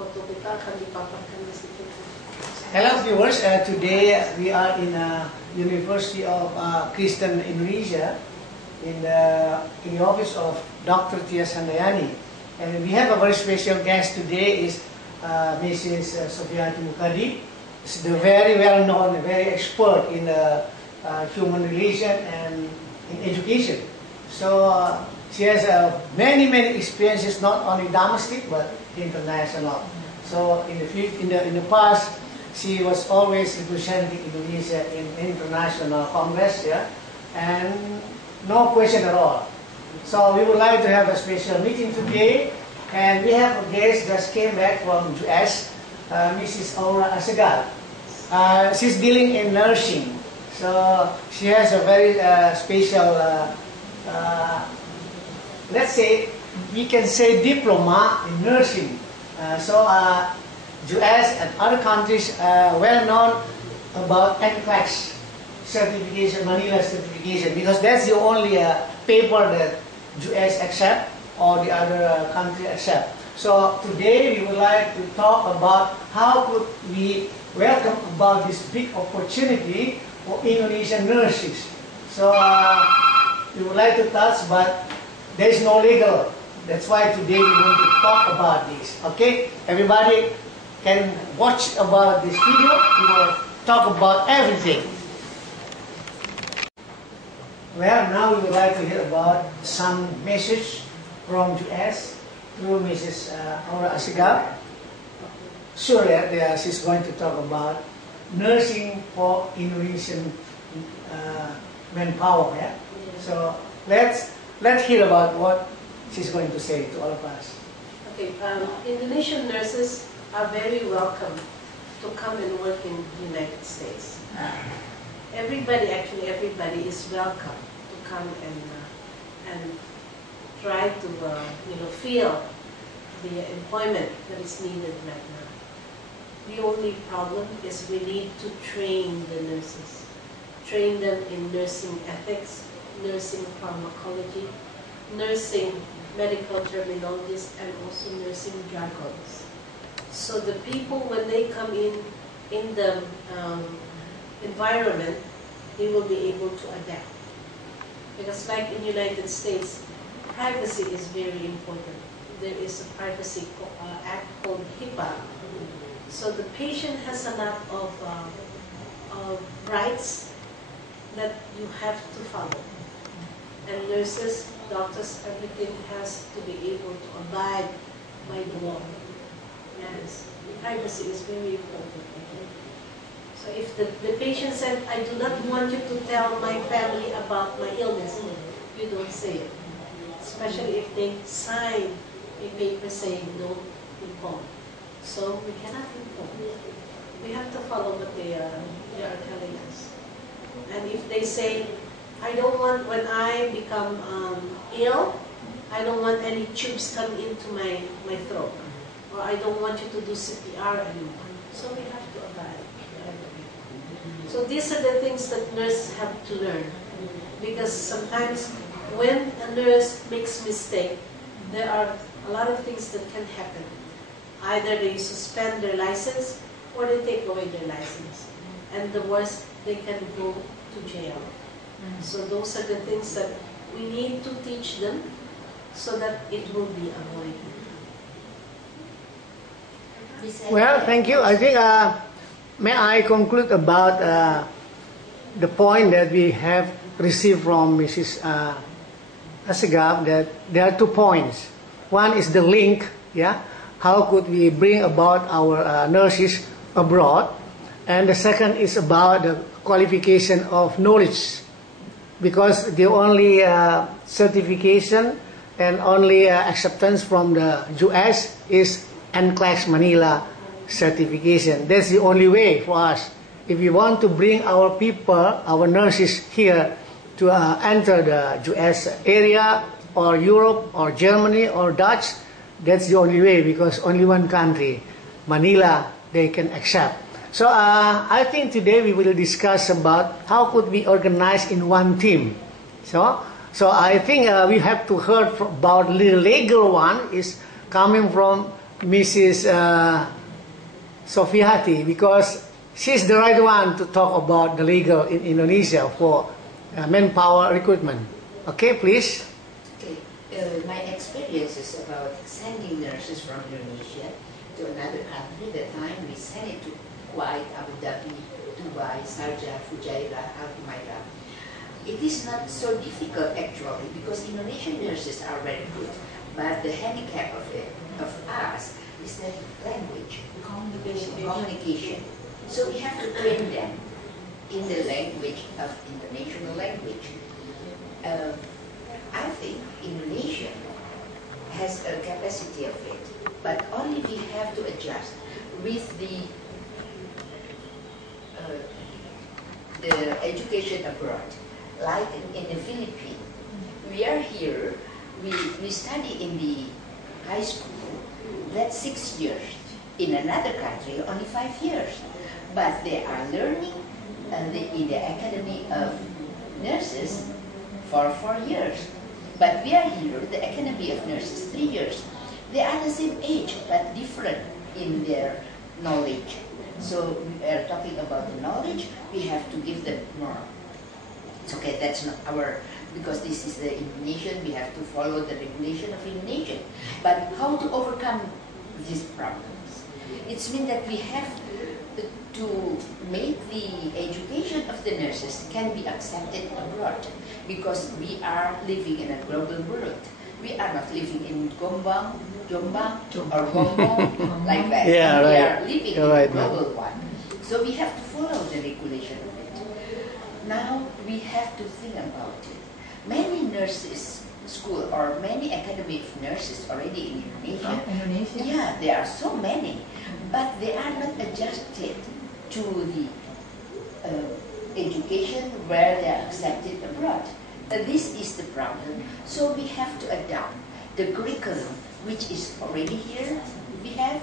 foto kita akan dipaparkan di situ. Hello viewers, today we are in University of Kristen Indonesia in the office of Dr. Tias Handayani, and we have a very special guest today is Mrs. Sofiati Mukadi. She's the very well known, very expert in human relation and in education. So she has many experiences, not only domestic but international. So in the past, she was always representing Indonesia in international congress, yeah, and no question at all. So we would like to have a special meeting today, and we have a guest just came back from US, Mrs. Aura Asegal. She's dealing in nursing, so she has a very special, let's say, we can say diploma in nursing. US and other countries are well known about NCLEX certification, Manila certification, because that's the only paper that US accept or the other country accept. So today we would like to talk about how could we welcome about this big opportunity for Indonesian nurses. So we would like to touch, but there is no legal. That's why today we want to talk about this. Okay, everybody can watch about this video. We will talk about everything. Well, now we would like to hear about some message from US through Mrs. Aura Asegal. Sure, she's going to talk about nursing for Indonesian manpower. Yeah? So let's hear about what she's going to say to all of us. Okay, Indonesian nurses are very welcome to come and work in the United States. Everybody is welcome to come and try to feel the employment that is needed right now. The only problem is we need to train the nurses, train them in nursing ethics, nursing pharmacology, nursing medical terminologies, and also nursing jargons. So the people, when they come in the environment, they will be able to adapt. Because like in the United States, privacy is very important. There is a privacy act called HIPAA. So the patient has a lot of rights that you have to follow. And nurses, doctors, everything has to be able to abide by the law. Yes, privacy is very important. So if the patient said, I do not want you to tell my family about my illness, you don't say it. Especially if they sign a paper saying don't inform. So we cannot inform. We have to follow what they are telling us. And if they say, I don't want, when I become ill, I don't want any tubes coming into my throat. Or I don't want you to do CPR anymore. So we have to abide. So these are the things that nurses have to learn. Because sometimes when a nurse makes mistake, there are a lot of things that can happen. Either they suspend their license or they take away their license. And the worst, they can go to jail. So those are the things that we need to teach them so that it will be avoided. Well, thank you. I think, may I conclude about the point that we have received from Mrs. Asegal, that there are 2 points. One is the link, yeah, how could we bring about our nurses abroad, and the second is about the qualification of knowledge, because the only certification and only acceptance from the US is NCLEX Manila certification. That's the only way for us. If we want to bring our people, our nurses here to enter the US area or Europe or Germany or Dutch, that's the only way, because only one country, Manila, they can accept. So I think today we will discuss about how could we organize in one team. So I think we have to hear about the legal one is coming from Mrs. Sofiati, because she's the right one to talk about the legal in Indonesia for manpower recruitment. Okay, please. Okay. My experiences about sending nurses from Indonesia to another country, the time we sent it to Kuwait, Abu Dhabi, Dubai, Sharjah, Fujairah, Al Jumeirah. It is not so difficult actually because Indonesian nurses are very good, but the handicap of us is the language, communication. So we have to train them in the language of international language. I think Indonesia has a capacity of it, but only we have to adjust with the education abroad. Like in the Philippines, we are here, we study in the high school, that's 6 years. In another country, only 5 years. But they are learning in the Academy of Nurses for 4 years. But we are here, the Academy of Nurses, 3 years. They are the same age, but different in their knowledge. So we are talking about the knowledge, we have to give them more. It's okay, that's not our, because this is the Indonesian, we have to follow the regulation of Indonesian. But how to overcome these problems? It means that we have to make the education of the nurses can be accepted abroad, because we are living in a global world. We are not living in Jombang or Gombong like that. Yeah, we right. are living in a global one. So we have to follow the regulation of it. Now we have to think about it. Many nurses school or many academy of nurses already in Indonesia. Indonesia? Yeah, there are so many, but they are not adjusted to the education where they are accepted abroad. This is the problem. So we have to adapt the curriculum which is already here, we have,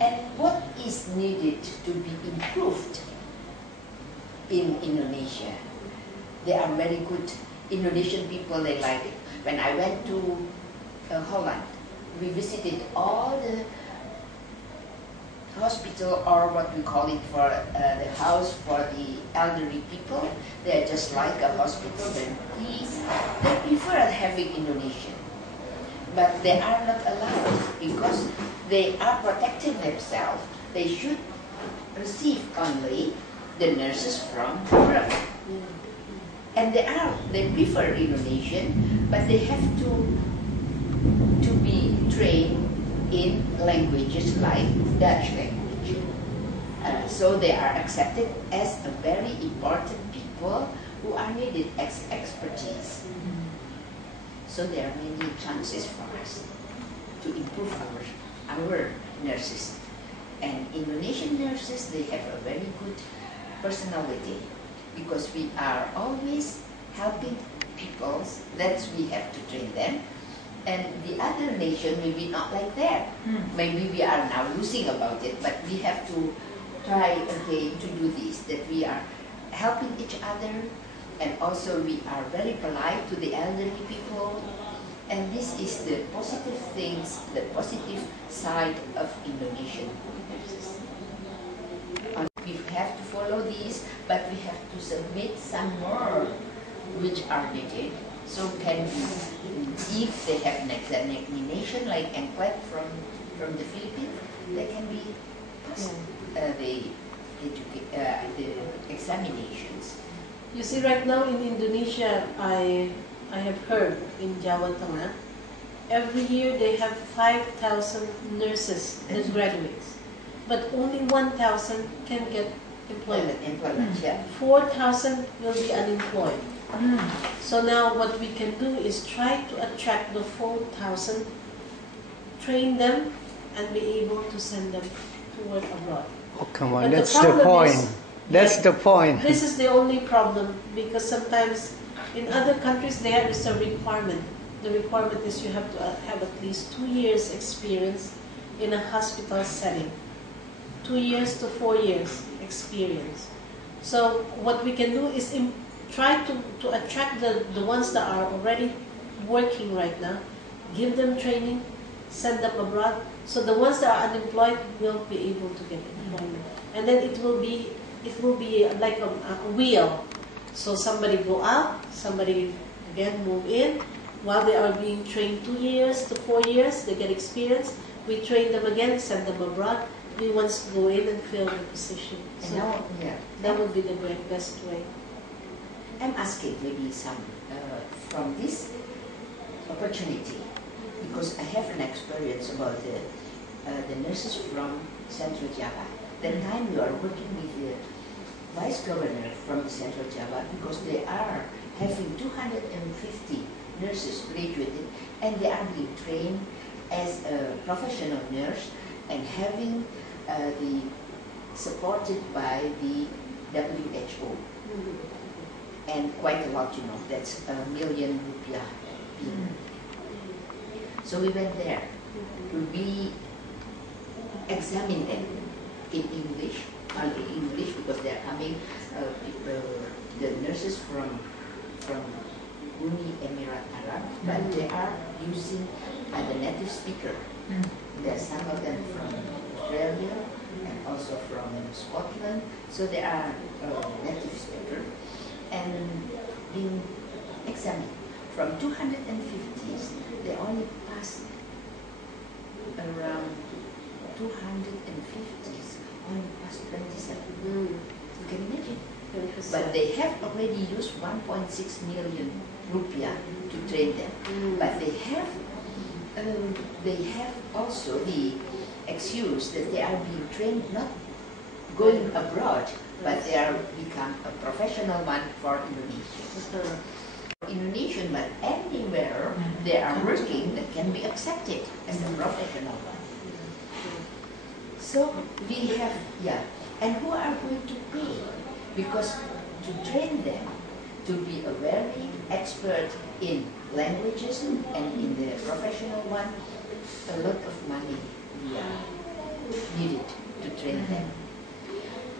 and what is needed to be improved in Indonesia. They are very good. Indonesian people, they like it. When I went to Holland, we visited all the hospital, or what we call it for the house for the elderly people. They are just like a hospital. They prefer having Indonesian, but they are not allowed because they are protecting themselves. They should receive only the nurses from Europe, and they prefer Indonesian, but they have to be trained in languages like Dutch language. So they are accepted as a very important people who are needed as expertise. So there are many chances for us to improve our nurses. And Indonesian nurses, they have a very good personality because we are always helping people, that's we have to train them. And the other nation maybe not like that. Maybe we are now losing about it, but we have to try again to do this, that we are helping each other, and also we are very polite to the elderly people. And this is the positive things, the positive side of Indonesian nurses. We have to follow these, but we have to submit some more which are needed. So can we, if they have an examination like NCLEX from the Philippines, they can be passed the examinations. You see, right now in Indonesia, I have heard in Jawa Tengah, every year they have 5,000 nurses that graduates, but only 1,000 can get employment. Yeah. 4,000 will be unemployed. So now what we can do is try to attract the 4,000, train them, and be able to send them to work abroad. Oh, come on, But that's the point. That's the point. This is the only problem, because sometimes in other countries there is a requirement. The requirement is you have to have at least 2 years experience in a hospital setting. 2 years to 4 years experience. So what we can do is try to attract the ones that are already working right now, give them training, send them abroad. So the ones that are unemployed will be able to get employment. And then it will be like a wheel. So somebody go out, somebody again move in. While they are being trained 2 years to 4 years, they get experience. We train them again, send them abroad. We once go in and fill the position. And So now, yeah, that would be the best way. I'm asking maybe some from this opportunity, because I have an experience about the nurses from Central Java. That time we are working with the vice governor from the Central Java, because they are having 250 nurses graduated, and they are being trained as a professional nurse and having the supported by the WHO. And quite a lot, you know, that's ₱1 million. So we went there to be examine them in English, because they are coming, the nurses from Uni Emirat Arab, but they are using the native speaker. There are some of them from Australia and also from Scotland, so they are native speaker and being examined. From 250s, they only passed around 250s, only passed 27. You can imagine. But they have already used 1.6 million rupiah to train them. But they have also the excuse that they are being trained not going abroad, but they are become a professional one for Indonesia. Indonesian, but anywhere they are working that can be accepted as a professional one. So we have, and who are going to pay? Because to train them to be a very expert in languages and in the professional one, a lot of money we are needed to train them.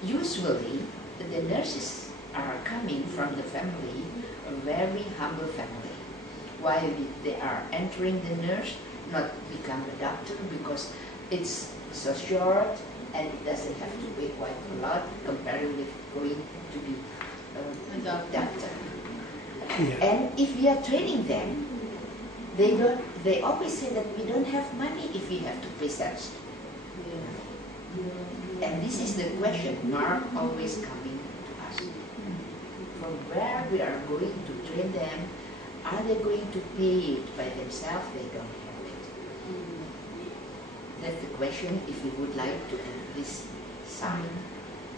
Usually, the nurses are coming from the family, a very humble family. Why they are entering the nurse, not become a doctor, because it's so short and it doesn't have to pay quite a lot compared with going to be a doctor. Yeah. And if we are training them, they always say that we don't have money if we have to research. And this is the question mark always coming to us. From where we are going to train them, are they going to pay it by themselves? They don't have it. That's the question if we would like to end this summit.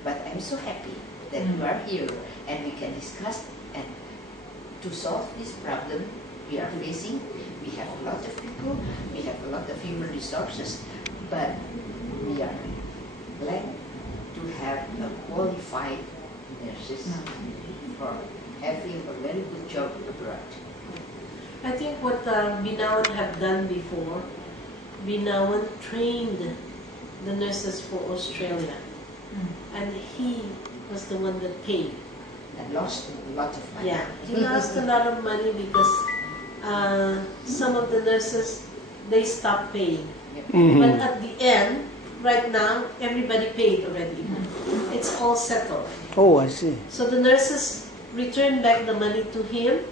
But I'm so happy that you are here and we can discuss, and to solve this problem we are facing. We have a lot of people, we have a lot of human resources, but we are glad to have a qualified nurses for having a very good job abroad. I think what Binawan have done before, Binawan trained the nurses for Australia, and he was the one that paid. And lost a lot of money. Yeah, he lost a lot of money because some of the nurses, they stopped paying. But at the end, right now, everybody paid already. It's all settled. Oh, I see. So the nurses return back the money to him.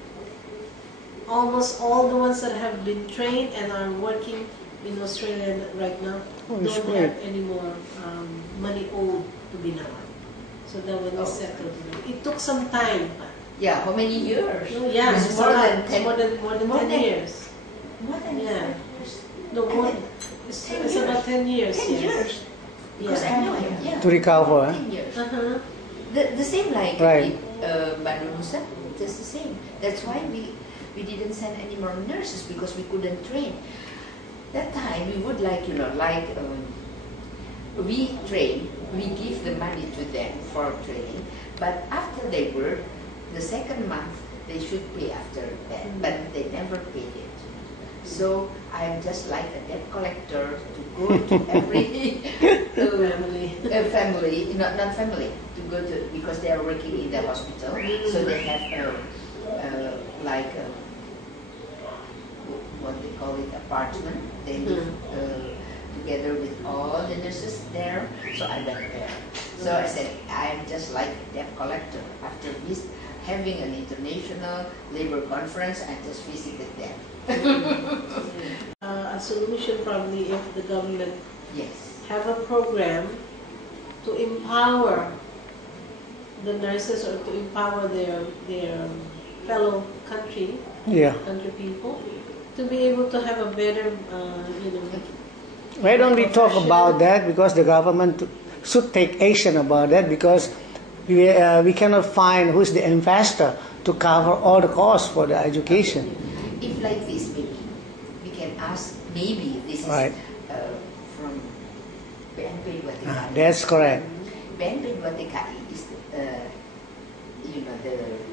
Almost all the ones that have been trained and are working in Australia right now don't have any more money owed to Binawan. So that one is settled. It took some time. Yeah, how many years? Yeah, It's more than 10 more than 10 years. More than Yeah. 10 years. No, more. It's about 10 years. 10 yes. years. Because I know him. Yeah. To recover, 10 years. Uh-huh. The same like Right. with Bandung Nusa, just the same. That's why we didn't send any more nurses, because we couldn't train. That time we would like, we train, we give the money to them for training, but after they work, the second month they should pay after that, but they never paid it. So I'm just like a debt collector to go to every family, not family, to go to, because they are working in the hospital, so they have what they call it, apartment. They live together with all the nurses there. So I went there. So I said, I'm just like a debt collector. After having an international labor conference, I just visited them. A solution probably if the government Yes. have a program to empower the nurses or to empower their fellow country people to be able to have a better, Why don't we talk profession. about that? Because the government should take action about that, because we cannot find who's the investor to cover all the costs for the education. If like this, maybe we can ask, maybe this is Right. from BNP Dua TKI. That's correct. BNP Dua TKI is the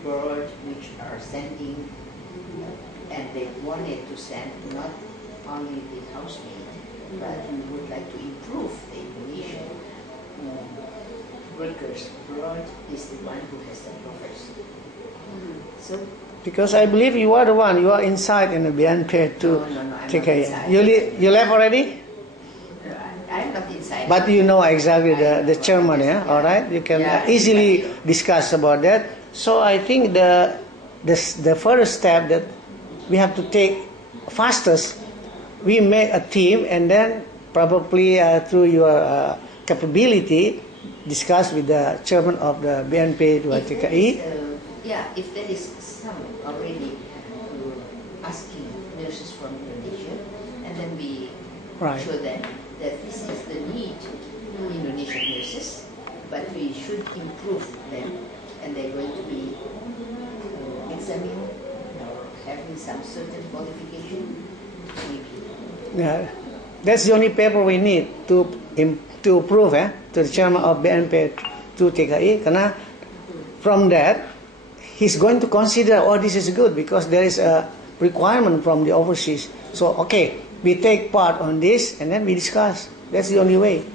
board which are sending, and they wanted to send not only the housemaid, but we would like to improve the Indonesian workers abroad is the one who has the profession. So Because I believe you are the one, you are inside in the BNP to No, I'm take not a. inside. You left already? I'm not inside. But you know exactly the chairman, yeah? All right? You can Yeah, easily exactly. discuss about that. So I think the first step that we have to take fastest, we make a team and then probably through your capability, discuss with the chairman of the BNP Dua If there TKI. is, if there is some already asking nurses from Indonesia, and then we Right. show them that this is the need of Indonesian nurses, but we should improve them, and they're going to be examined or having some certain qualification, maybe. Yeah, that's the only paper we need to prove to the chairman of BNP to TKI. Karena from that, he's going to consider, oh, this is good because there is a requirement from the overseas. So, okay, we take part on this and then we discuss. That's the only way.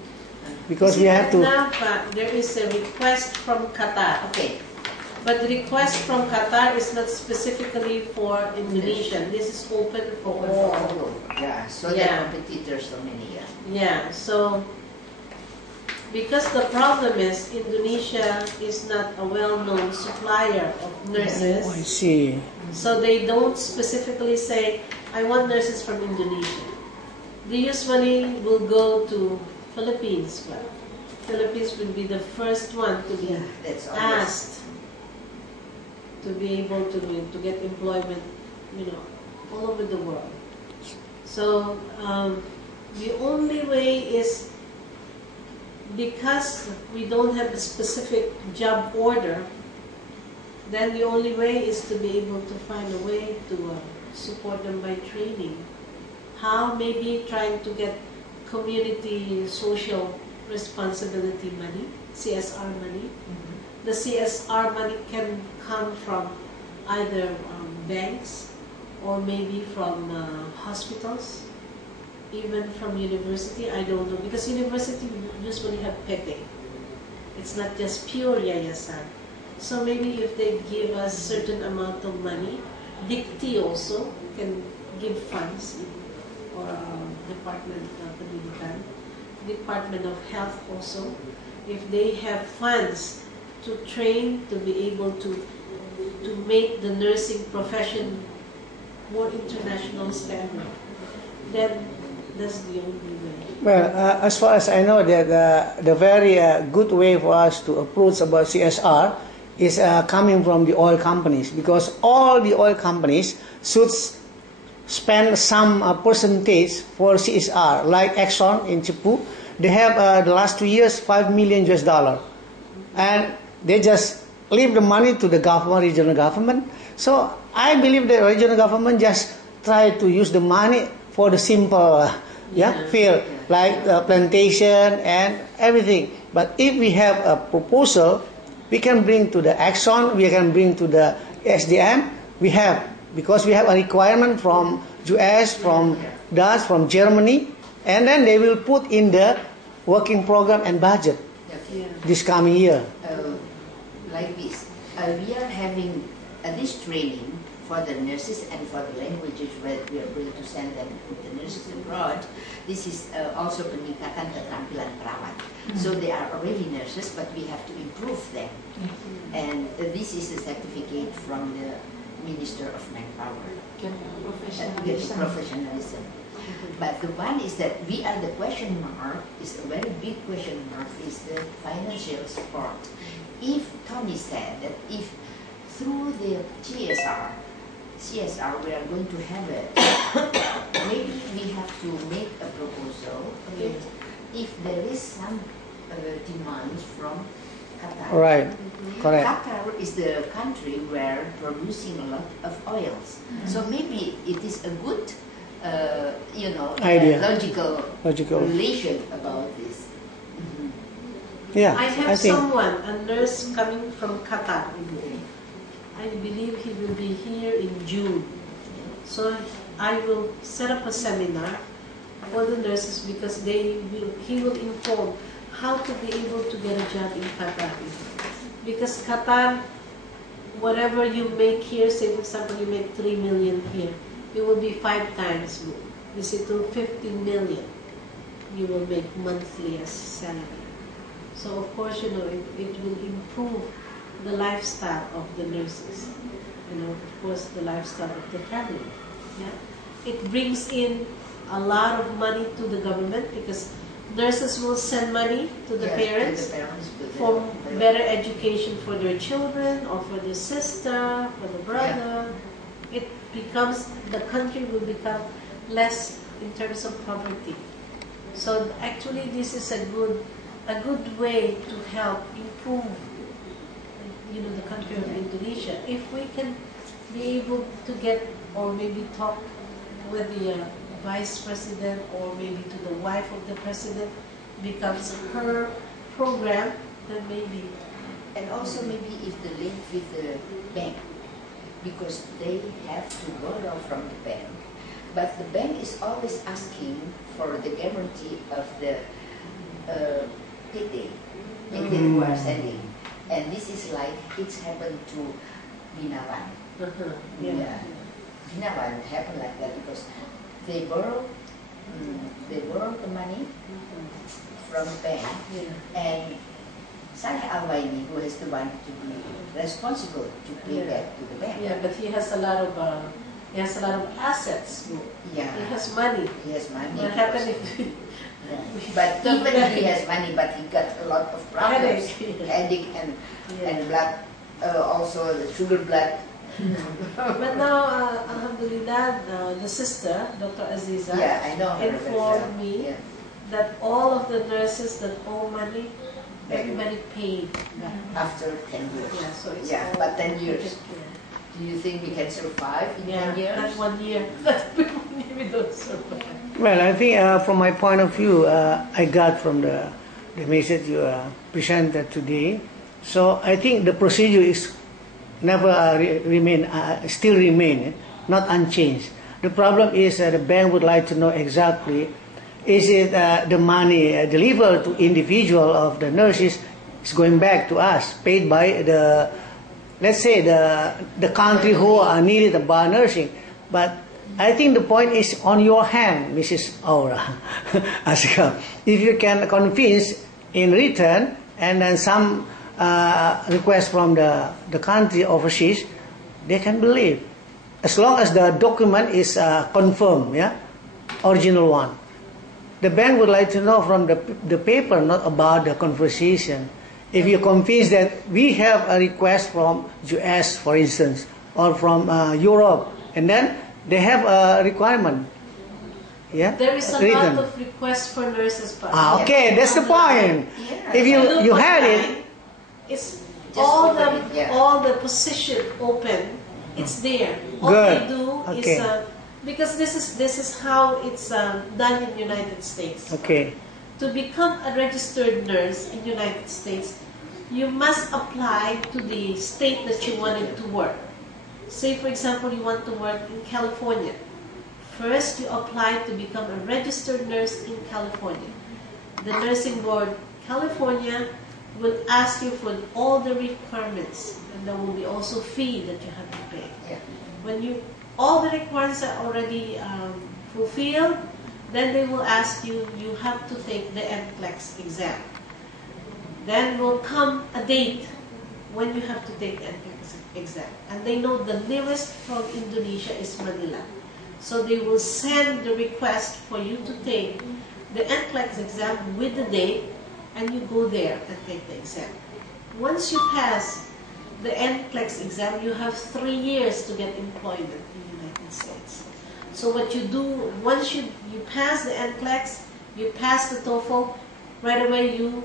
Because we have to... Now, there is a request from Qatar. Okay. But the request from Qatar is not specifically for Indonesia. This is open for all. Yeah, so Yeah. they're competitors so many, Yeah, so because the problem is Indonesia is not a well-known supplier of nurses, Oh, I see. so they don't specifically say, I want nurses from Indonesia. They usually will go to Philippines. Well, Philippines will be the first one to be that's always. asked to be able to get employment, all over the world. So the only way is, because we don't have a specific job order, then the only way is to be able to find a way to support them by training. How? Maybe trying to get community social responsibility money, CSR money. The CSR money can come from either banks or maybe from hospitals, even from university. I don't know, because university usually have PETE. It's not just pure yayasan. So maybe if they give us certain amount of money, DICTI also can give funds, or Department of Health also, if they have funds to train to be able to make the nursing profession more international standard, then that's the only way. Well, as far as I know, that the very good way for us to approach about CSR is coming from the oil companies, because all the oil companies should spend some percentage for CSR. Like Exxon in Cepu, they have the last 2 years $5 million, and they just leave the money to the government, regional government. So I believe the regional government just try to use the money for the simple field, like plantation and everything. But if we have a proposal, we can bring to the Exxon, we can bring to the SDM. We have, because we have a requirement from US, from Dutch, from Germany, and then they will put in the working program and budget this coming year. Like this, we are having this training for the nurses and for the languages where we are going to send them with the nurses abroad. This is also peningkatan keterampilan perawat. So they are already nurses, but we have to improve them. And this is a certificate from the Minister of Manpower. Professionalism. But the one is that we are the question mark, is a very big question mark, is the financial support. If Tony said that if through the CSR we are going to have it, maybe we have to make a proposal that if there is some demands from Qatar. Right, correct. Qatar is the country where producing a lot of oils. So maybe it is a good, idea. Logical relation about this. Yeah, I have think. someone, a nurse coming from Qatar. I believe he will be here in June. So I will set up a seminar for the nurses because he will inform how to be able to get a job in Qatar. Because Qatar, whatever you make here, say for example you make 3 million here, it will be 5 times more. You see, to 50 million you will make monthly as salary. So of course, it will improve the lifestyle of the nurses. Of course, the lifestyle of the family. Yeah, it brings in a lot of money to the government because nurses will send money to the parents for better education for their children or for their sister, for the brother. It becomes, the country will become less in terms of poverty. So actually, this is a good way to help improve, the country of Indonesia. If we can be able to get, or maybe talk with the vice president, or maybe to the wife of the president, becomes her program, then maybe. And also maybe if the link with the bank, because they have to borrow from the bank. But the bank is always asking for the guarantee of the payday who are sending. And this is like it's happened to Binawan. Yeah. Binawan happened like that because they borrow the money from the bank, and Saleh Al-Waini, who is the one to be responsible to pay back to the bank. Yeah, but he has a lot of assets. Yeah. He has money. He has money. What happened if But even if he has money, but he got a lot of problems, headache and blood, also the sugar blood. But now, Alhamdulillah, the sister, Dr. Aziza, informed me that all of the nurses that owe money, everybody paid after 10 years. Yeah, so it's but 10 years. Do you think we can survive in 10 years? Not 1 year. We don't survive. Well, I think from my point of view, I got from the message you presented today. So I think the procedure is never still remain, not unchanged. The problem is the bank would like to know exactly, is it the money delivered to individual of the nurses is going back to us, paid by the, let's say the country who are needed about nursing. But I think the point is on your hand, Mrs. Aura. If you can convince in return, and then some request from the country overseas, they can believe. As long as the document is confirmed, original one. The bank would like to know from the paper, not about the conversation. If you convince that we have a request from US, for instance, or from Europe, and then they have a requirement. Yeah? There is a lot of requests for nurses. Okay, that's the point. Yeah. If you had it, it's all the position open. It's there. All Good. they do is because this is how it's done in United States. Okay. To become a registered nurse in United States, you must apply to the state that you wanted to work. Say, for example, you want to work in California. First, you apply to become a registered nurse in California. The Nursing Board California will ask you for all the requirements, and there will be also fee that you have to pay. Yeah. When all the requirements are already fulfilled, then they will ask you, you have to take the NCLEX exam. Then will come a date when you have to take the NCLEX exam. And they know the nearest from Indonesia is Manila. So they will send the request for you to take the NCLEX exam with the date, and you go there and take the exam. Once you pass the NCLEX exam, you have 3 years to get employment in the United States. So what you do, once you pass the NCLEX, you pass the TOEFL, right away you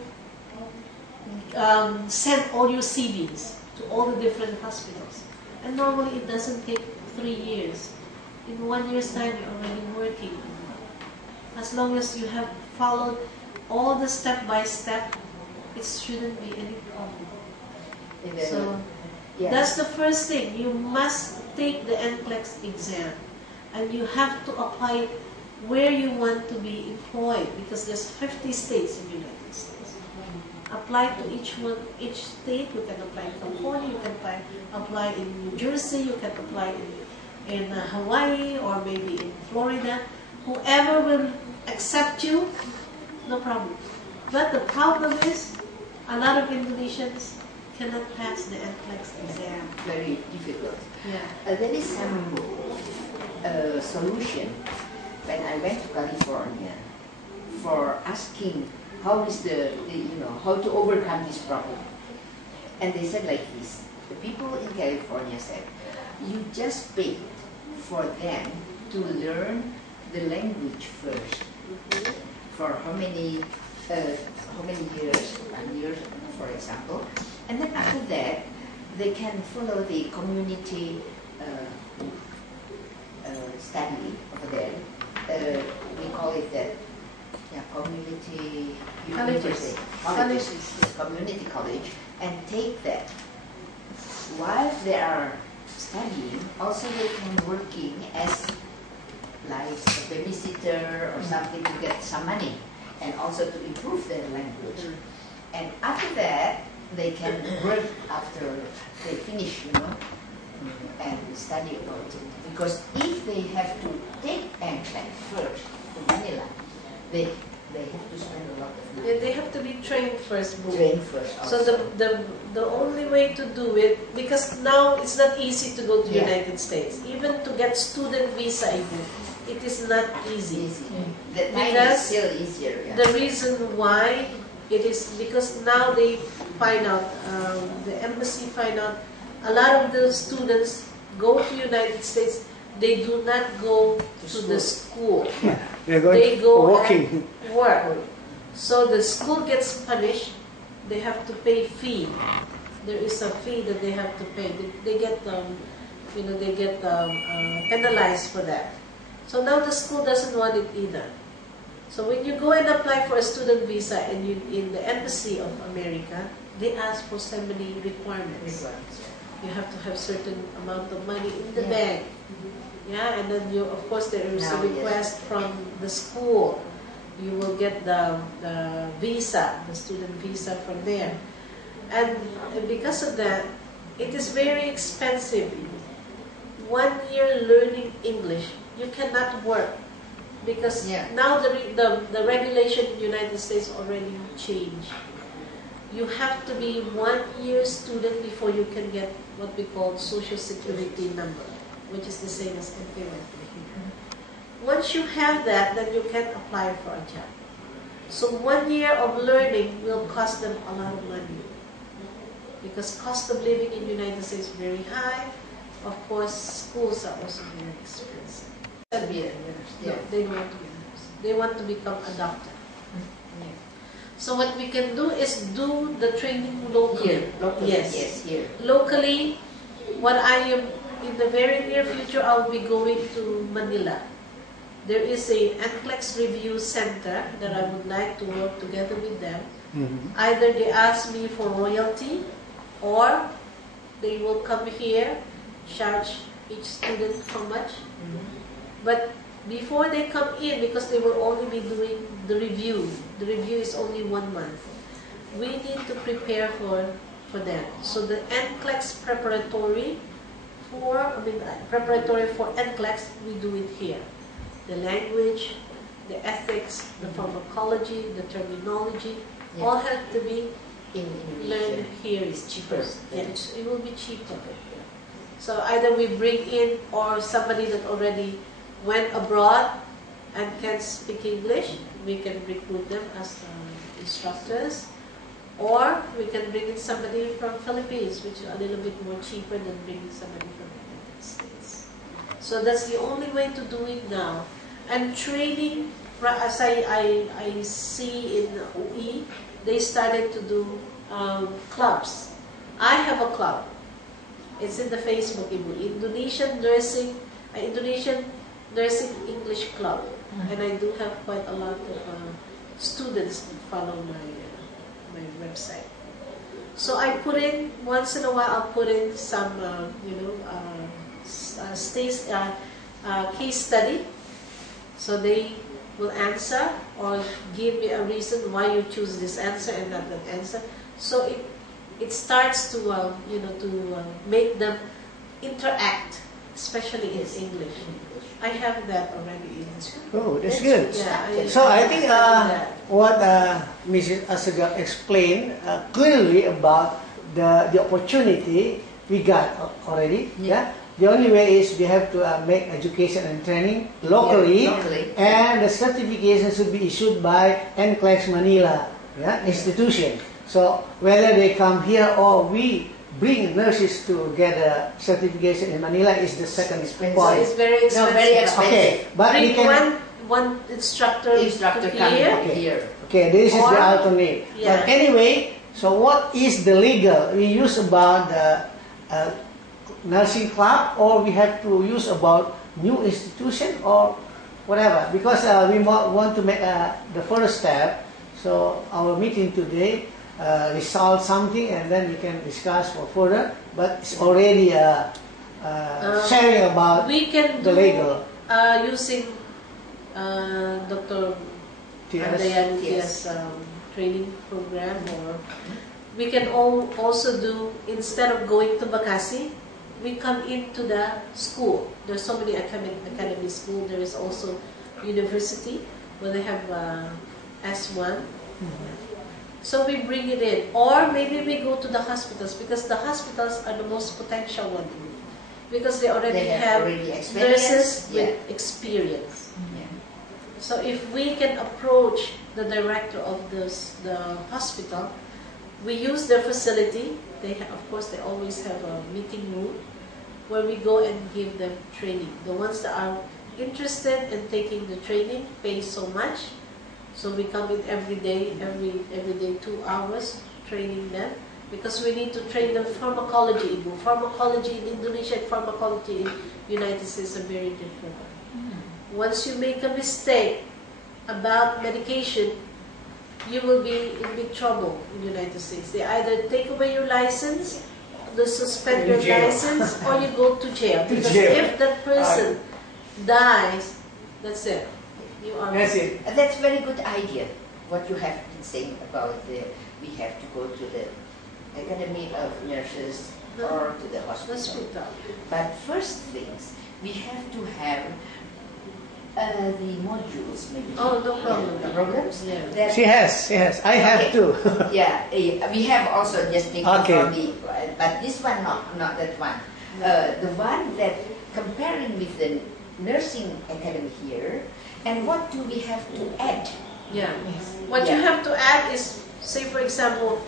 send all your CVs to all the different hospitals. And normally it doesn't take 3 years. In 1 year's time, you're already working. As long as you have followed all the step-by-step, it shouldn't be any problem. So that's the first thing. You must take the NCLEX exam, and you have to apply where you want to be employed, because there's 50 states in the United States. Apply to each state. You can apply in California, you can apply in New Jersey, you can apply in Hawaii, or maybe in Florida. Whoever will accept you, no problem. But the problem is, a lot of Indonesians cannot pass the NCLEX exam. Very difficult. Yeah. There is some solution when I went to California for asking how is how to overcome this problem. And they said like this: the people in California said, you just pay for them to learn the language first. For how many years, 1 year, for example, and then after that, they can follow the community study over there. We call it that, community Colleges. Yes, community college, and take that. While they are studying, also they can working as like a babysitter or something to get some money, and also to improve their language. And after that, they can work after they finish, and study about it. Because if they have to take NCLEX first to Manila, they have to spend a lot of money. Yeah, they have to be trained first. Train first. So the only way to do it, because now it's not easy to go to United States, even to get student visa, even it is not easy. That time is still easier. Yeah. The reason why it is because now they find out, the embassy find out, a lot of the students go to United States. They do not go to the school. They go working. and work. So the school gets punished. They have to pay fee. There is a fee that they have to pay. They get penalized for that. So now the school doesn't want it either. So when you go and apply for a student visa and in the Embassy of America, they ask for so many requirements. You have to have certain amount of money in the bank. Yeah, and then of course there is a request from the school. You will get the visa, the student visa from there. And because of that, it is very expensive. 1 year learning English, you cannot work. Because now the regulation in the United States already changed. You have to be 1 year student before you can get what we call Social Security number, which is the same as employment. Once you have that, then you can apply for a job. So 1 year of learning will cost them a lot of money. Because cost of living in the United States is very high. Of course, schools are also very expensive. Be a nurse. No, they don't want to be a nurse. They want to become a doctor. So what we can do is do the training locally. Here. Locally, what I am in the very near future, I'll be going to Manila. There is a NCLEX review center that I would like to work together with them. Either they ask me for royalty, or they will come here, charge each student how much. But before they come in, because they will only be doing the review is only 1 month, we need to prepare for them. So the NCLEX preparatory preparatory for NCLEX, we do it here. The language, the ethics, the pharmacology, the terminology, Yeah. all have to be In learned Indonesia, here. it's cheaper. Yeah, it will be cheaper. So either we bring in or somebody that already went abroad and can speak English, we can recruit them as instructors, or we can bring in somebody from Philippines, which is a little bit more cheaper than bringing somebody from the United States. So that's the only way to do it now. And training, as I see in UE, they started to do clubs. I have a club. It's in the Facebook, Indonesian Nursing English Club, and I do have quite a lot of students that follow my website. So I put in once in a while. I'll put in some case study, so they will answer or give me a reason why you choose this answer and not that answer. So it starts to make them interact, especially in English. I have that already in school. Oh, that's good. Yeah, So I think what Mrs. Asagaf explained clearly about the opportunity we got already. Yeah. The only way is we have to make education and training locally, and the certification should be issued by NCLEX Manila institution. So whether they come here or we bring nurses to get a certification in Manila is the second point. So it's very expensive. No, very expensive. Okay, but we Bring can. one instructor coming here. here. Okay, this is Or- the alternate. Yeah. But anyway, so what is the legal? We use about the nursing club, or we have to use about new institution or whatever, because we want to make the first step. So our meeting today resolve something, and then we can discuss for further. But it's already sharing about We can the do legal. using Dr. TS. Andayanutia's training program, or we can also do, instead of going to Bakassi, we come into the school. There's so many academy school. There is also university where they have S1. So we bring it in, or maybe we go to the hospitals, because the hospitals are the most potential one, because they already have nurses with experience. Yeah. So if we can approach the director of the hospital, we use their facility. Of course, they always have a meeting room where we go and give them training. The ones that are interested in taking the training pay so much. So we come in every day 2 hours training them, because we need to train them pharmacology. Pharmacology in Indonesia and pharmacology in United States are very different. Once you make a mistake about medication, you will be in big trouble in the United States. They either take away your license, they suspend your license, or you go to jail. Because if that person dies, that's it. You are. That's it. That's a very good idea. What you have been saying about we have to go to the Academy of Nurses or to the hospital. Hospital. But first things, we have to have the modules, maybe. Oh, no problem. The programs. Yeah. That, She has. I have too. yeah, we have also just thinking Okay. for me, but this one not that one. The one that comparing with the nursing academy here, and what do we have to add? Yeah. What you have to add is, say for example,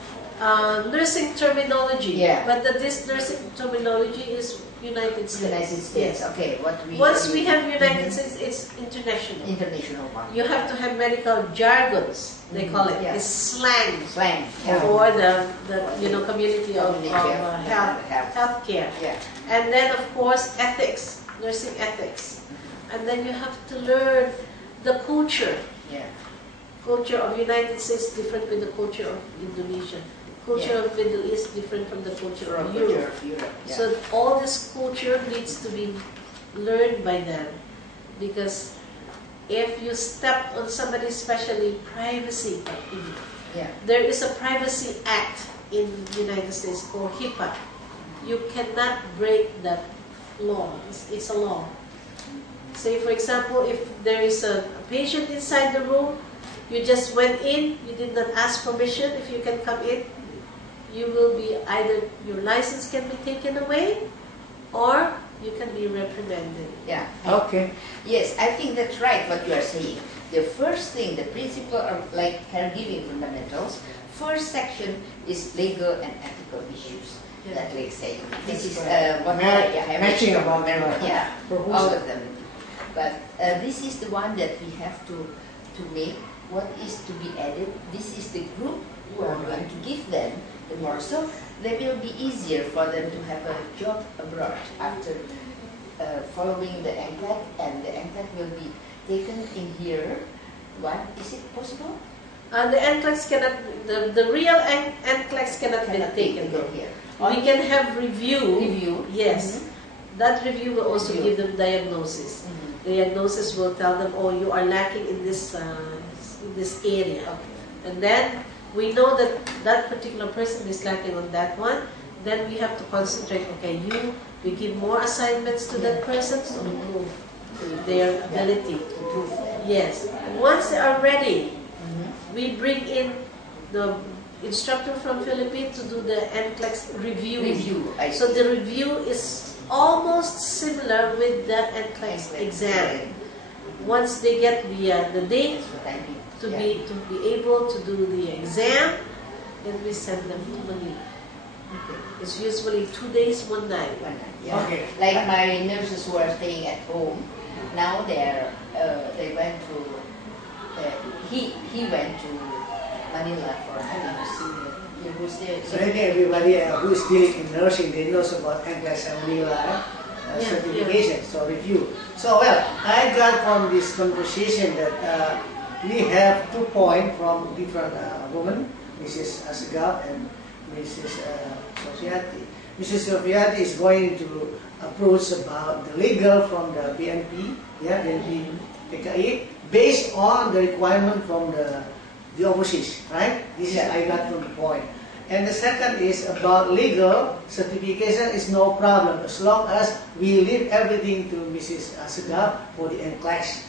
nursing terminology. Yeah. But this nursing terminology is United States. United States. Yes. Okay, what we Once we have United States, it's international. international one. You have to have medical jargons, they call it. Yeah. It's slang Slang. for the community of healthcare. Yeah. And then of course ethics, nursing ethics. And then you have to learn the culture. Yeah. Culture of United States different with the culture of Indonesia. Culture of Middle East different from the culture of Europe. Yeah. So all this culture needs to be learned by them, because if you step on somebody, especially privacy, Yeah. there is a Privacy Act in the United States called HIPAA. You cannot break that law. It's a law. Say, for example, if there is a patient inside the room, you just went in, you did not ask permission if you can come in, you will be either your license can be taken away or you can be reprimanded. Yeah. Okay. Yes, I think that's right what you are saying. The first thing, the principle of like caregiving fundamentals, first section is legal and ethical issues. Yeah. That like say. This is Right. what Match- I have matching mentioned about about, yeah, for who's all it? of them. But this is the one that we have to make. What is to be added? This is the group who are going to give them the morsel. They will be easier for them to have a job abroad after following the NCLEX, and the NCLEX will be taken in here. What is it possible? The NCLEX cannot, the real NCLEX cannot be taken. Here. We can have review. Review. Yes. That review will also Review. give them diagnosis. Mhm. Diagnosis will tell them, oh, you are lacking in this area. Okay. And then we know that that particular person is lacking on that one. Then we have to concentrate, okay, we give more assignments to that person to improve their ability. Improve. Yes. Once they are ready, Mhm. we bring in the instructor from Philippines to do the NCLEX review. Review. I So see. the review is almost similar with the NCLEX exam. Once they get the date That's what I mean. to Yeah. be able to do the exam, then we send them to Manila. Okay. It's usually 2 days, 1 night. One night, yeah. Okay. Like my nurses who are staying at home, now they went to he went to Manila for having a senior. He was there. So I think everybody who is dealing in nursing, they knows about NCLEX and Manila certification, so review. So well, I got from this conversation that we have 2 points from different women, Mrs. Asgaf and Mrs. Sofiati. Mrs. Sofiati is going to approach about the legal from the BNP, BNP PKI, based on the requirement from the overseas, right? This is I got from the point. And the second is about legal certification is no problem as long as we leave everything to Mrs. Asgaf for the NCLEX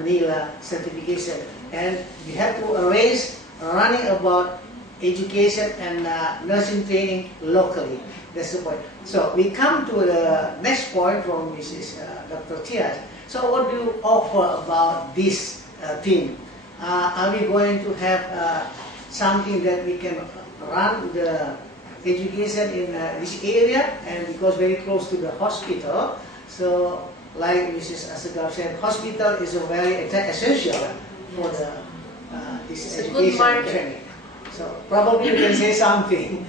Manila certification. And we have to arrange running about education and nursing training locally. That's the point. So we come to the next point from Mrs. Dr. Tias. So what do you offer about this theme? Are we going to have something that we can run the education in this area, and because very close to the hospital, so like Mrs. Asgaf said, hospital is a very essential for the this It's a good education market. training. So probably you can say something.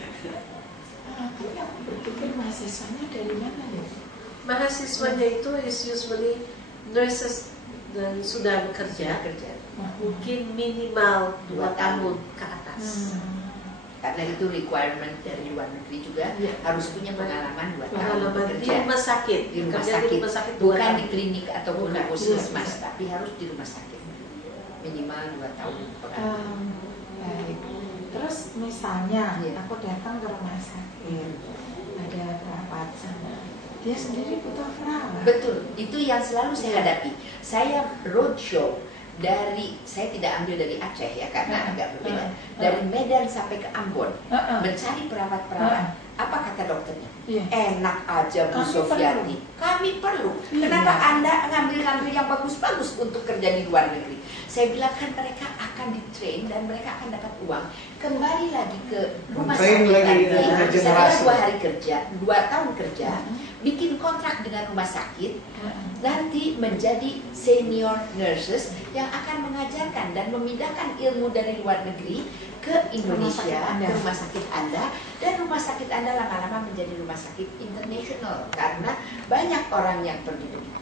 Tapi aku berpikir mahasiswanya dari mana ya? Mahasiswanya itu is usually nurses dan sudah bekerja, Kerja. mungkin minimal 2 tahun ke atas. Karena itu requirement dari luar negeri juga Iya. harus punya pengalaman 2 tahun Pengalaman di bekerja rumah sakit, di rumah kerja sakit, di rumah sakit 2 bukan tahun. di klinik ataupun di Bukan. puskesmas, tapi harus di rumah sakit minimal 2 tahun pengalaman. Baik. Terus misalnya Iya. aku datang ke rumah sakit, ada perawat sana, dia sendiri butuh perawat. Betul, itu yang selalu saya hadapi. Saya roadshow saya tidak ambil dari Aceh ya karena agak berbeda. Dari Medan sampai ke Ambon, mencari perawat-perawat. Apa kata dokternya? Iya. Enak aja Bu Kami Sofiati. Kami perlu. Iya. Kenapa Anda ngambil-ngambil yang bagus-bagus untuk kerja di luar negeri? Saya bilang kan mereka akan di-train dan mereka akan dapat uang. Kembali lagi ke rumah Train sakit lagi nanti. dengan Setelah generasi. 2 hari kerja, 2 tahun kerja, bikin kontrak dengan rumah sakit, nanti menjadi senior nurses yang akan mengajarkan dan memindahkan ilmu dari luar negeri ke Indonesia, ke rumah sakit Anda, dan rumah sakit Anda lama-lama menjadi rumah sakit internasional karena banyak orang yang pergi begitu.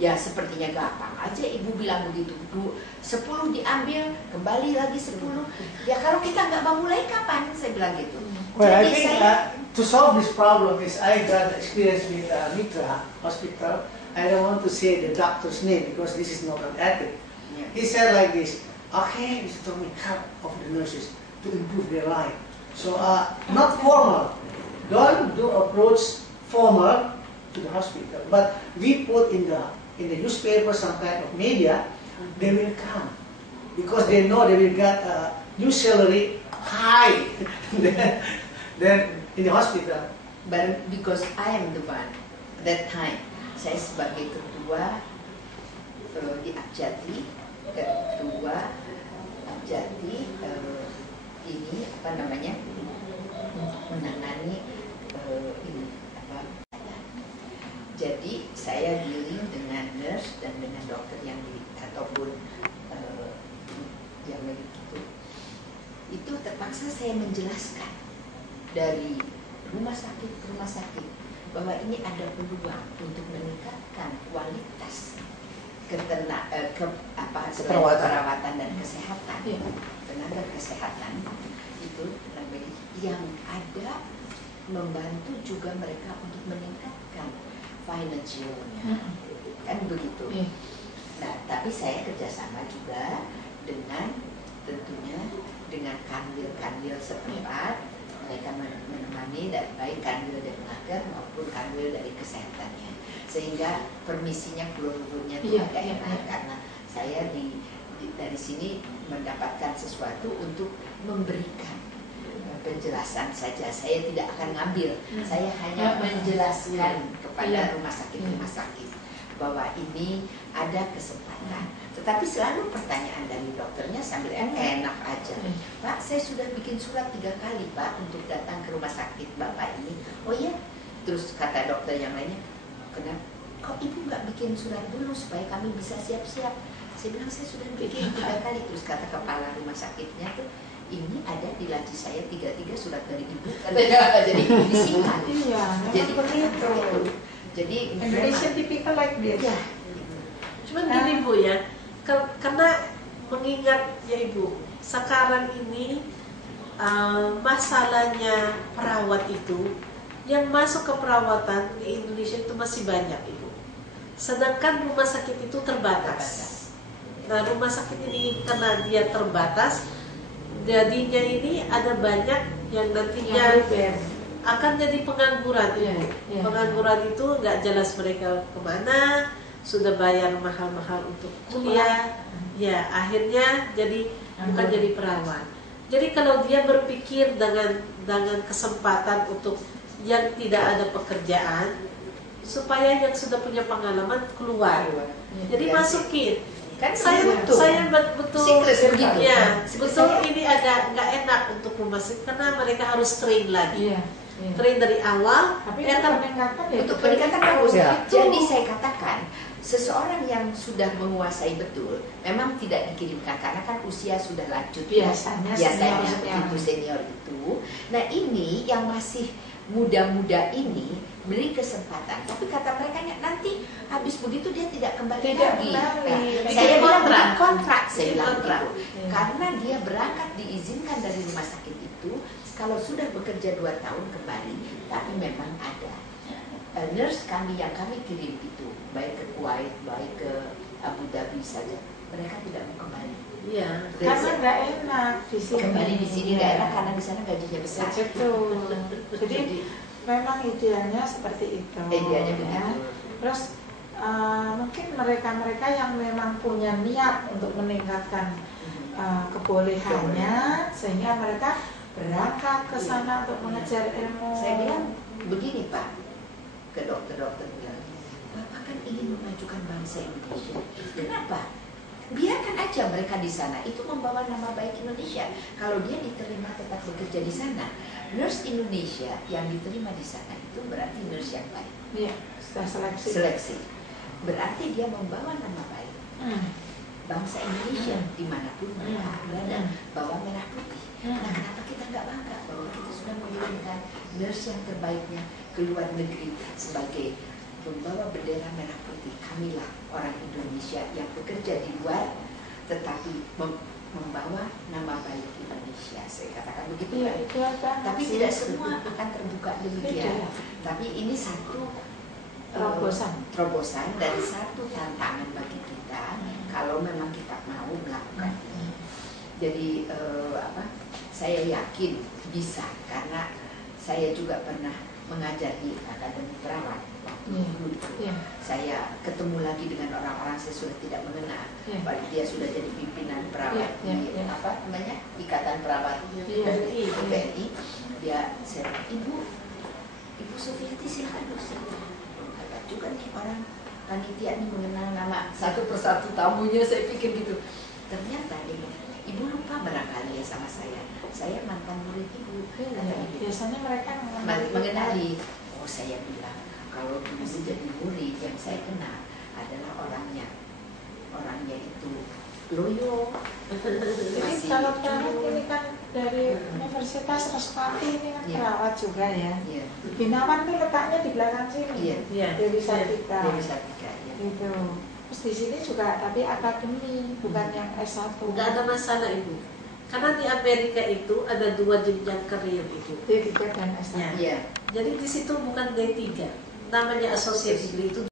Ya sepertinya gampang aja ibu bilang begitu, 10 diambil, kembali lagi 10. Ya kalau kita nggak mau mulai kapan? Saya bilang gitu. Well, I Jadi think saya to solve this problem is I got experience with Mitra Hospital. I don't want to say the doctor's name because this is not an ethic. Yeah. He said like this, okay, Mr. Tommy, help of the nurses to improve their life. So not formal. Don't do approach formal. to the hospital. But we put in the newspaper, some kind of media, they will come because they know they will get a new salary high than in the hospital. But because I am the one that time, saya sebagai ketua di Abjati, ketua Abjati ini apa namanya menangani ini apa. Jadi saya dealing dengan nurse dan dengan dokter yang ataupun yang begitu. Itu terpaksa saya menjelaskan dari rumah sakit ke rumah sakit bahwa ini ada peluang untuk meningkatkan kualitas perawatan dan kesehatan, tenaga kesehatan itu yang ada membantu juga mereka untuk meningkatkan financialnya, kan begitu. Nah, tapi saya kerjasama juga dengan tentunya dengan kanwil-kanwil setempat. Mereka menemani dari baik kanwil dari mager maupun kanwil dari kesehatannya, sehingga permisinya keluarnya itu agak enak karena saya dari sini mendapatkan sesuatu untuk memberikan penjelasan saja. Saya tidak akan ngambil, saya hanya menjelaskan kepada rumah sakit bahwa ini ada kesempatan. Tetapi selalu pertanyaan dari dokternya sambil enak aja. Pak, saya sudah bikin surat 3 kali Pak untuk datang ke rumah sakit Bapak ini. Oh iya? Terus kata dokter yang lainnya, kenapa? Kok ibu nggak bikin surat dulu supaya kami bisa siap-siap? Saya bilang saya sudah bikin 3 kali. Terus kata kepala rumah sakitnya tuh, ini ada di laci saya 3 surat dari ibu. Jadi disingkat. Jadi begitu. Jadi Indonesia tipikal like this. Ya. Cuman gini Bu ya, karena mengingat ya Ibu, sekarang ini masalahnya perawat itu yang masuk ke perawatan di Indonesia itu masih banyak Ibu. Sedangkan rumah sakit itu terbatas. Nah, rumah sakit ini karena dia terbatas, jadinya ini ada banyak yang nantinya akan jadi pengangguran. Pengangguran itu nggak jelas mereka kemana, sudah bayar mahal-mahal untuk kuliah, ya akhirnya jadi bukan jadi perawat. Jadi kalau dia berpikir dengan kesempatan untuk yang tidak ada pekerjaan, supaya yang sudah punya pengalaman keluar, jadi masukin. Kan saya betul begitu. Ya, betul ini agak nggak enak untuk memasuki karena mereka harus train lagi. Train dari awal, Tapi untuk peningkatan bagus. Ya. Jadi saya katakan, seseorang yang sudah menguasai betul, memang tidak dikirimkan karena kan usia sudah lanjut. Biasanya itu senior itu. Nah ini yang masih muda-muda ini beri kesempatan. Tapi kata mereka nanti habis begitu dia tidak kembali lagi. Nah, saya bilang kontrak, saya bilang begitu. Karena dia berangkat diizinkan dari rumah sakit itu. Kalau sudah bekerja 2 tahun kembali, tapi memang ada nurse kami yang kami kirim itu, baik ke Kuwait, baik ke Abu Dhabi saja, mereka tidak mau kembali. Iya. Karena nggak enak di sini. Kembali di sini nggak enak karena di sana gajinya besar. Betul. Jadi memang idealnya seperti itu. Idealnya ya. begitu. Terus mungkin mereka-mereka yang memang punya niat untuk meningkatkan kebolehannya, sehingga mereka berangkat ke sana untuk mengejar ilmu. Saya bilang begini Pak, ke dokter-dokter bilang, Bapak kan ingin memajukan bangsa Indonesia. Kenapa? Biarkan aja mereka di sana, itu membawa nama baik Indonesia. Kalau dia diterima tetap bekerja di sana, nurse Indonesia yang diterima di sana itu berarti nurse yang baik. Iya, sudah Seleksi. Berarti dia membawa nama baik bangsa Indonesia dimanapun mereka berada, bawa merah putih. Nah, kenapa kita nggak bangga bahwa kita sudah mengirimkan nurse yang terbaiknya ke luar negeri sebagai membawa bendera merah putih? Kamilah orang Indonesia yang bekerja di luar, tetapi membawa nama baik Indonesia. Saya katakan begitu kan? Tapi tidak semua akan terbuka demikian. Tapi ini satu terobosan dan satu tantangan bagi kita kalau memang kita mau melakukan ini. Jadi saya yakin bisa karena saya juga pernah mengajar di Akademi Perawat. waktu Iya. dulu itu. Iya. Saya ketemu lagi dengan orang-orang saya sudah tidak mengenal. Iya. Padahal dia sudah jadi pimpinan perawat Iya, di iya. apa namanya Ikatan Perawat Iya. PPNI. Dia saya Ibu Sufiati silakan duduk. Kata juga nih orang panitia nih mengenal nama satu persatu tamunya, saya pikir gitu. Ternyata dia bilang, Ibu lupa barangkali ya sama saya. Saya mantan murid Ibu. Katanya gitu. Biasanya mereka Mengenali. Oh, saya bilang kalau dulu jadi murid yang saya kenal adalah orangnya itu loyo. Jadi kalau perawat ini kan dari Universitas Respati ini kan Iya. perawat juga ya. Iya. Binawan tuh letaknya di belakang sini. Iya. Iya. Dewi Sartika. Dewi Sartika, ya. Gitu. Terus di sini juga tapi akademi bukan yang S1. Nggak ada masalah Ibu. Karena di Amerika itu ada 2 jenjang karir itu. D3 dan S1. Ya. Iya. Jadi di situ bukan D3. Namanya associate degree itu